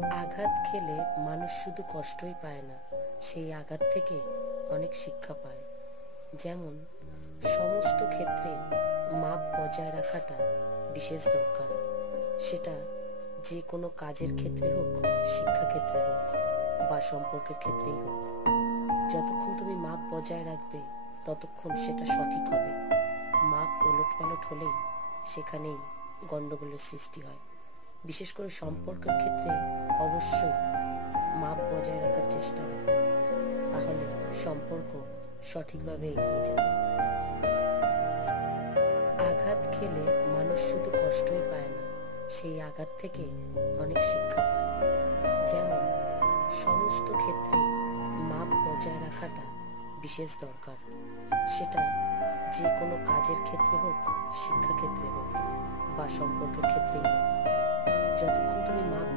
আঘাত খেলে মানুষ শুধু কষ্টই পায় না, সেই আঘাত থেকে অনেক শিক্ষা পায়। যেমন সমস্ত ক্ষেত্রে মাপ বজায় রাখাটা বিশেষ দরকার। সেটা যে কোনো কাজের ক্ষেত্রে হোক, শিক্ষাক্ষেত্রে হোক বা সম্পর্কের ক্ষেত্রেই হোক। যতক্ষণ তুমি মাপ বজায় রাখবে ততক্ষণ সেটা সঠিক হবে। মাপ ওলটপালট হলেই সেখানেই গণ্ডগোলের সৃষ্টি হয়। বিশেষ করে সম্পর্কের ক্ষেত্রে অবশ্যই মাপ বজায় রাখার চেষ্টা করো, তাহলে সম্পর্ক সঠিকভাবে এগিয়ে যাবে। আঘাত খেলে মানুষ শুধু কষ্টই পায় না, সেই আঘাত থেকে অনেক শিক্ষা পায়। যেমন সমস্ত ক্ষেত্রে মাপ বজায় রাখাটা বিশেষ দরকার। সেটা যে কোনো কাজের ক্ষেত্রে হোক, শিক্ষাক্ষেত্রে হোক বা সম্পর্কের ক্ষেত্রেই হোক। যতক্ষণ তুমি মাপ